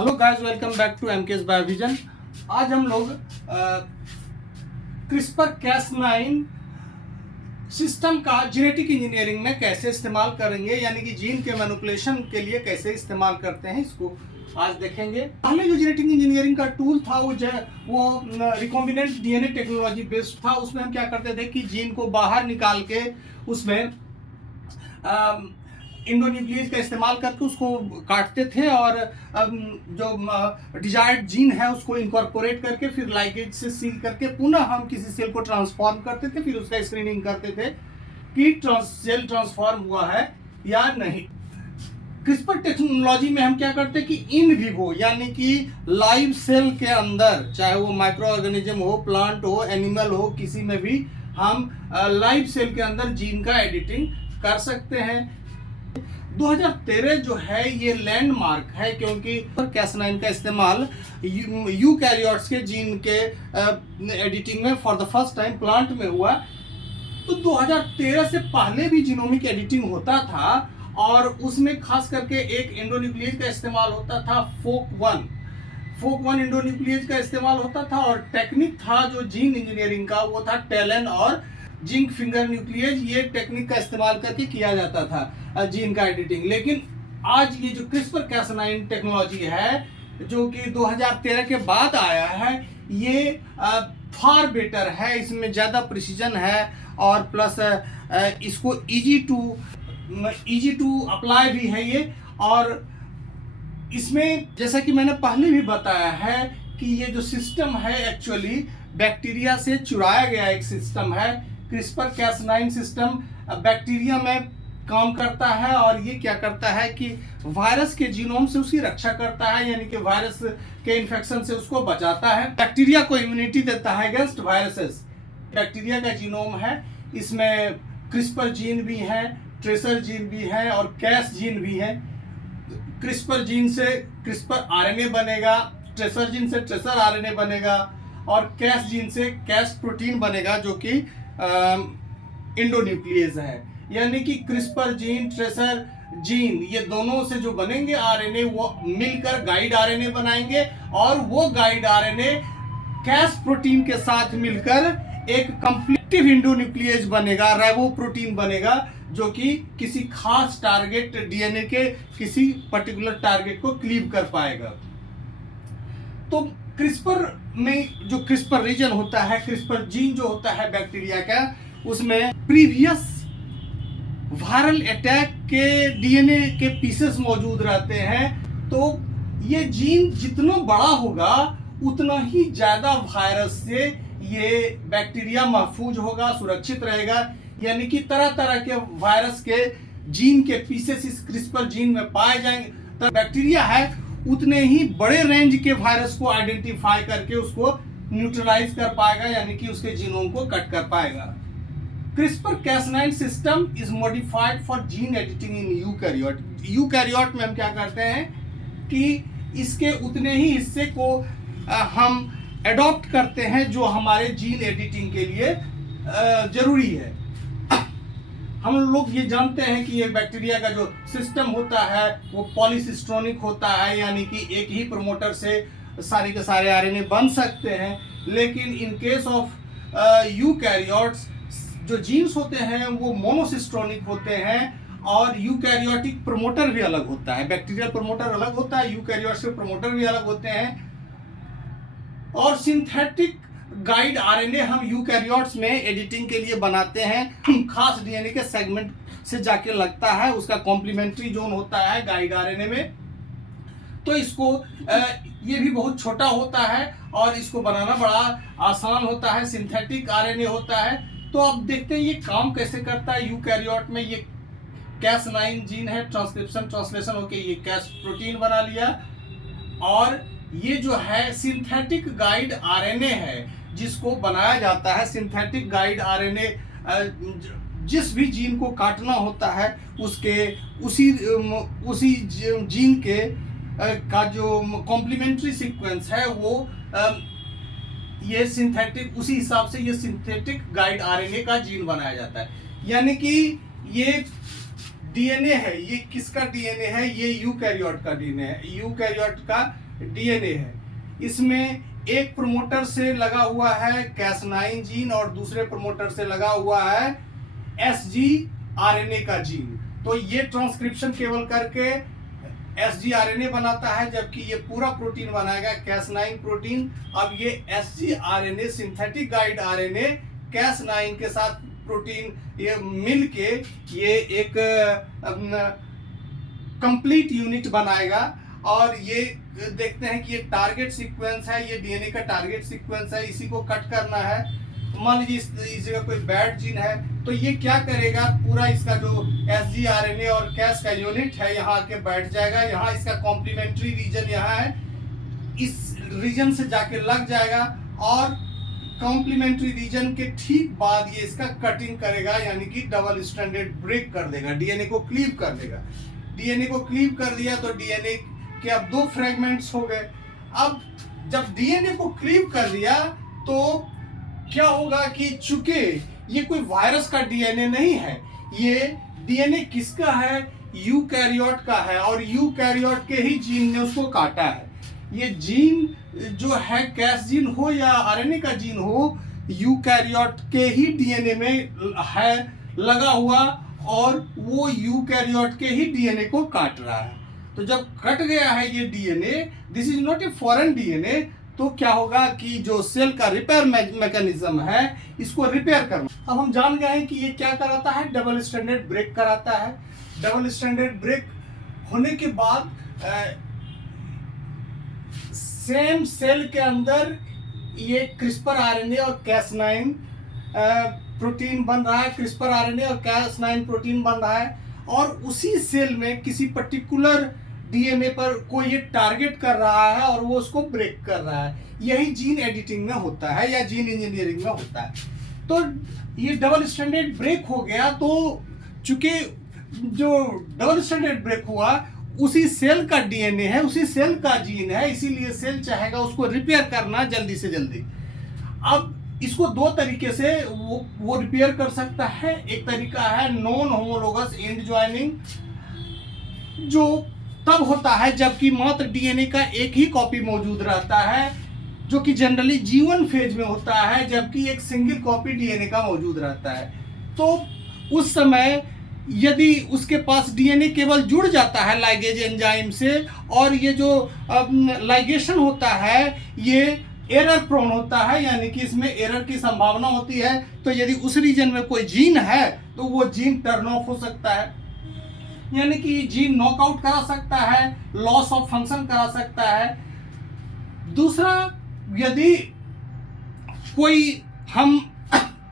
Hello guys, welcome back to MKS biovision. आज हम लोग क्रिस्पर cas9 सिस्टम का जेनेटिक इंजीनियरिंग में कैसे इस्तेमाल करेंगे, यानी कि जीन के मैनिपुलेशन के लिए कैसे इस्तेमाल करते हैं, इसको आज देखेंगे। पहले जो जेनेटिक इंजीनियरिंग का टूल था वो रिकॉम्बिनेंट डीएनए टेक्नोलॉजी बेस्ड था। उसमें हम क्या करते थे कि जीन को बाहर निकाल के उसमें इंडोन्यूक्लियस का इस्तेमाल करके उसको काटते थे और जो डिजायर्ड जीन है उसको इनकॉर्पोरेट करके फिर लाइगेज से सील करके पुनः हम किसी सेल को ट्रांसफॉर्म करते थे। फिर उसका स्क्रीनिंग करते थे कि सेल ट्रांसफॉर्म हुआ है या नहीं। क्रिस्पर टेक्नोलॉजी में हम क्या करते हैं कि इन विवो यानी कि लाइव सेल के अंदर, चाहे वो माइक्रो ऑर्गेनिज्म हो, प्लांट हो, एनिमल हो, किसी में भी हम लाइव सेल के अंदर जीन का एडिटिंग कर सकते हैं। 2013 जो है ये लैंडमार्क है, क्योंकि cas9 का इस्तेमाल यूकैरियोट्स के जीन के एडिटिंग में for the first time plant में हुआ। तो 2013 से पहले भी जीनोमिक एडिटिंग होता था और उसमें खास करके एक एंडोन्यूक्लियस का इस्तेमाल होता था, फोक1 एंडोन्यूक्लियस का इस्तेमाल होता था। और टेक्निक था जो जीन इंजीनियरिंग का, वो था टेलन और जिंक फिंगर न्यूक्लियस। ये टेक्निक का इस्तेमाल करके किया जाता था जीन का एडिटिंग। लेकिन आज ये जो क्रिस्पर cas9 टेक्नोलॉजी है जो कि 2013 के बाद आया है, ये फार बेटर है, इसमें ज़्यादा प्रिसीजन है और प्लस इसको इजी टू अप्लाई भी है ये। और इसमें जैसा कि मैंने पहले भी बताया है कि ये जो सिस्टम है एक्चुअली बैक्टीरिया से चुराया गया एक सिस्टम है। क्रिस्पर cas9 सिस्टम बैक्टीरिया में काम करता है और ये क्या करता है कि वायरस के जीनोम से उसकी रक्षा करता है, यानी कि वायरस के इन्फेक्शन से उसको बचाता है। बैक्टीरिया को इम्यूनिटी देता है अगेंस्ट वायरसेस। बैक्टीरिया का जीनोम है, इसमें क्रिस्पर जीन भी है, ट्रेसर जीन भी है और कैस जीन भी है। क्रिस्पर जीन से क्रिस्पर आरएनए बनेगा, ट्रेसर जीन से ट्रेसर आरएनए बनेगा और कैस जीन से कैस प्रोटीन बनेगा जो कि इंडोन्यूक्लियस है। यानी कि क्रिस्पर जीन, ट्रेसर जीन, ये दोनों से जो बनेंगे आरएनए वो मिलकर गाइड आरएनए बनाएंगे और वो गाइड आरएनए कैस प्रोटीन के साथ मिलकर एक कंप्लीटिव इंडोन्यूक्लियस बनेगा, राइबो प्रोटीन बनेगा जो कि किसी खास टारगेट डीएनए के किसी पर्टिकुलर टारगेट को क्लीव कर पाएगा। तो क्रिस्पर में जो क्रिस्पर रीजन होता है, क्रिस्पर जीन जो होता है बैक्टीरिया का, उसमें प्रीवियस वायरल अटैक के डीएनए के पीसेस मौजूद रहते हैं। तो ये जीन जितना बड़ा होगा उतना ही ज्यादा वायरस से ये बैक्टीरिया महफूज होगा, सुरक्षित रहेगा। यानी कि तरह तरह के वायरस के जीन के पीसेस इस क्रिस्पर जीन में पाए जाएंगे। तो बैक्टीरिया है उतने ही बड़े रेंज के वायरस को आइडेंटिफाई करके उसको न्यूट्रलाइज कर पाएगा, यानी कि उसके जीनोम को कट कर पाएगा। CRISPR cas9 system is modified for gene editing in eukaryote. Eukaryote में हम क्या करते हैं कि इसके उतने ही हिस्से को हम एडॉप्ट करते हैं जो हमारे जीन एडिटिंग के लिए जरूरी है। हम लोग ये जानते हैं कि ये बैक्टीरिया का जो सिस्टम होता है वो पॉलीसिस्ट्रोनिक होता है, यानी कि एक ही प्रमोटर से सारे के सारे आरएनए बन सकते हैं। लेकिन इन केस ऑफ यूकैरियोट्स जो जीन्स होते हैं वो मोनोसिस्ट्रोनिक होते हैं और यूकैरियोटिक प्रमोटर भी अलग होता है। बैक्टीरियल प्रमोटर अलग होता है, यूकैरियोट्स के प्रमोटर भी अलग होते हैं। और सिंथेटिक गाइड आरएनए हम यूकैरियोट्स में एडिटिंग के लिए बनाते हैं। खास डीएनए के सेगमेंट से जाके लगता है, उसका कॉम्प्लीमेंट्री जोन होता है गाइड आरएनए में। तो इसको ये भी बहुत छोटा होता है और इसको बनाना बड़ा आसान होता है, सिंथेटिक आरएनए होता है। तो अब देखते हैं ये काम कैसे करता है। यूकैरियोट में ये cas9 जीन है, ट्रांसक्रिप्शन ट्रांसलेशन होके ये कैस प्रोटीन बना लिया। और ये जो है सिंथेटिक गाइड आरएनए है जिसको बनाया जाता है। सिंथेटिक गाइड आरएनए जिस भी जीन को काटना होता है उसके उसी जीन के का जो कॉम्प्लीमेंट्री सीक्वेंस है वो ये सिंथेटिक, उसी हिसाब से ये सिंथेटिक गाइड आरएनए का जीन बनाया जाता है। यानी कि ये डीएनए है, ये किसका डीएनए है? ये यूकैरियोट का डीएनए है। यूकैरियोट का डीएनए है। इसमें एक प्रमोटर से लगा हुआ है Cas9 जीन और दूसरे प्रमोटर से लगा हुआ है sgRNA का जीन। तो ये ट्रांसक्रिप्शन केवल करके sgRNA बनाता है, जबकि ये पूरा प्रोटीन बनाएगा Cas9 प्रोटीन। अब ये sgRNA synthetic guide RNA Cas9 के साथ प्रोटीन ये मिल के ये एक कंप्लीट यूनिट बनाएगा। और ये देखते हैं कि ये टारगेट सीक्वेंस है, ये डीएनए का टारगेट सीक्वेंस है, इसी को कट करना है। मान लीजिए इस जगह कोई बैड जीन है तो ये क्या करेगा, पूरा इसका जो sgRNA और Cas का यूनिट है यहाँ आके बैठ जाएगा। यहाँ इसका कॉम्प्लीमेंट्री रीजन यहाँ है, इस रीजन से जाके लग जाएगा और कॉम्प्लीमेंट्री रीजन के ठीक बाद ये इसका कटिंग करेगा, यानी कि डबल स्ट्रैंडेड ब्रेक कर देगा, डीएनए को क्लीव कर देगा। डीएनए को क्लीव कर दिया तो डीएनए के अब दो फ्रेगमेंट्स हो गए। अब जब डीएनए को क्लीव कर दिया तो क्या होगा कि चूंकि ये कोई वायरस का डीएनए नहीं है, ये डीएनए किसका है, यूकैरियोट का है, और यूकैरियोट के ही जीन ने उसको काटा है। ये जीन जो है Cas जीन हो या आरएनए का जीन हो, यूकैरियोट के ही डीएनए में है लगा हुआ और वो यूकैरियोट के ही डीएनए को काट रहा है। तो जब कट गया है ये DNA, this is not a foreign DNA, तो क्या होगा कि जो सेल का रिपेयर मैकेनिज्म है इसको रिपेयर करना। अब हम जान गए हैं कि ये क्या कराता है, डबल स्ट्रैंडेड ब्रेक कराता है। डबल स्ट्रैंडेड ब्रेक होने के बाद सेम सेल के अंदर ये क्रिस्पर आरएनए और Cas9 प्रोटीन बन रहा है, क्रिस्पर आरएनए और Cas9 प्रोटीन बन रहा है, और उसी सेल में किसी पर्टिकुलर डीएनए पर कोई ये टारगेट कर रहा है और वो उसको ब्रेक कर रहा है। यही जीन एडिटिंग में होता है या जीन इंजीनियरिंग में होता है। तो ये डबल स्ट्रैंडेड ब्रेक हो गया, तो चूंकि जो डबल स्ट्रैंडेड ब्रेक हुआ उसी सेल का डीएनए है, उसी सेल का जीन है, इसीलिए सेल चाहेगा उसको रिपेयर करना जल्दी से जल्दी। अब इसको दो तरीके से वो रिपेयर कर सकता है। एक तरीका है नॉन होमोलोगस एंड ज्वाइनिंग, जो तब होता है जबकि मात्र डीएनए का एक ही कॉपी मौजूद रहता है, जो कि जनरली G1 फेज में होता है, जबकि एक सिंगल कॉपी डीएनए का मौजूद रहता है। तो उस समय यदि उसके पास डीएनए केवल जुड़ जाता है लाइगेज एंजाइम से, और ये जो लाइगेशन होता है ये एरर प्रोन होता है, यानी कि इसमें एरर की संभावना होती है। तो यदि उस रीजन में कोई जीन है तो वो जीन टर्न ऑफ हो सकता है, यानी कि जीन नॉकआउट करा सकता है, लॉस ऑफ फंक्शन करा सकता है। दूसरा, यदि कोई हम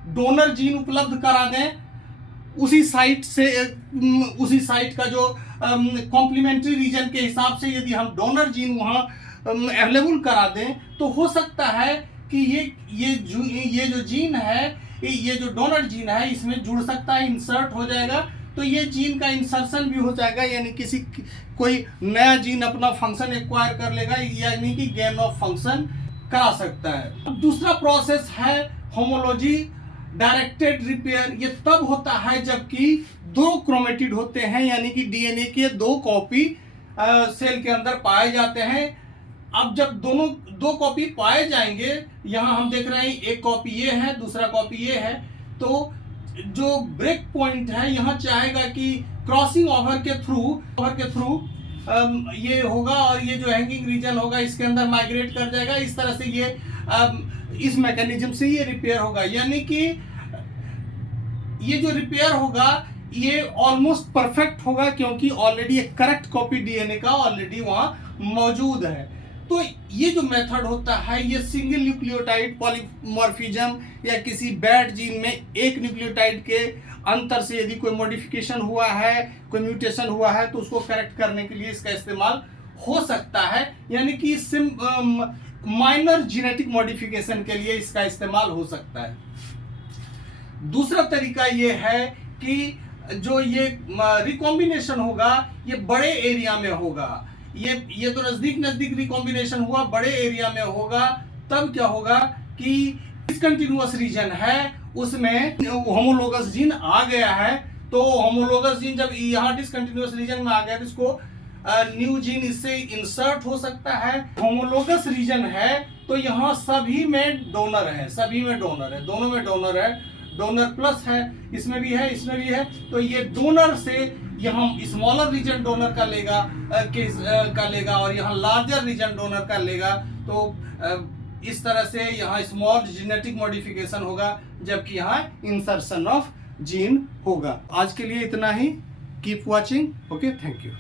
डोनर जीन उपलब्ध करा दें उसी साइट से, उसी साइट का जो कॉम्प्लीमेंट्री रीजन के हिसाब से यदि हम डोनर जीन वहाँ अवेलेबल करा दें, तो हो सकता है कि ये जो जीन है, ये जो डोनर जीन है इसमें जुड़ सकता है, इंसर्ट हो जाएगा। तो ये जीन का इंसर्शन भी हो जाएगा, यानी कोई नया जीन अपना फंक्शन एक्वायर कर लेगा, यानी कि गेन ऑफ फंक्शन करा सकता है। अब दूसरा प्रोसेस है होमोलॉजी डायरेक्टेड रिपेयर। ये तब होता है जबकि दो क्रोमेटिड होते हैं, यानी कि डीएनए के दो कॉपी सेल के अंदर पाए जाते हैं। अब जब दोनों दो कॉपी पाए जाएंगे, यहाँ हम देख रहे हैं एक कॉपी ये है, दूसरा कॉपी ये है, तो जो ब्रेक पॉइंट है यहाँ चाहेगा कि क्रॉसिंग ओवर के थ्रू ये होगा और ये जो हैंगिंग रीजन होगा इसके अंदर माइग्रेट कर जाएगा। इस तरह से ये इस मैकेनिज्म से ये रिपेयर होगा, यानी कि ये जो रिपेयर होगा ये ऑलमोस्ट परफेक्ट होगा, क्योंकि ऑलरेडी एक करेक्ट कॉपी डीएनए का ऑलरेडी वहाँ मौजूद है। तो ये जो मेथड होता है ये सिंगल न्यूक्लियोटाइड पॉलीमॉर्फिज्म या किसी बैड जीन में एक न्यूक्लियोटाइड के अंतर से यदि कोई मॉडिफिकेशन हुआ है, कोई म्यूटेशन हुआ है, तो उसको करेक्ट करने के लिए इसका इस्तेमाल हो सकता है, यानी कि माइनर जेनेटिक मॉडिफिकेशन के लिए इसका इस्तेमाल हो सकता है। दूसरा तरीका ये है कि जो ये रिकॉम्बिनेशन होगा ये बड़े एरिया में होगा। ये तो नजदीक रिकॉम्बिनेशन हुआ, बड़े एरिया में होगा। तब क्या होगा कि डिसकंटिन्यूअस रीजन है उसमें होमोलोगस जीन आ गया है, तो होमोलोगस जीन जब यहाँ डिसकंटिन्यूअस रीजन में आ गया तो इसको न्यू जीन इससे इंसर्ट हो सकता है। होमोलोगस रीजन है तो यहाँ सभी में डोनर है, सभी में डोनर है, दोनों में डोनर है, डोनर प्लस है, इसमें भी है, इसमें भी है। तो ये डोनर से यहाँ स्मॉलर रीजन डोनर का लेगा और यहाँ लार्जर रीजन डोनर का लेगा। तो इस तरह से यहाँ स्मॉल जेनेटिक मॉडिफिकेशन होगा, जबकि यहाँ इंसर्शन ऑफ जीन होगा। आज के लिए इतना ही। Keep watching. Okay, thank you.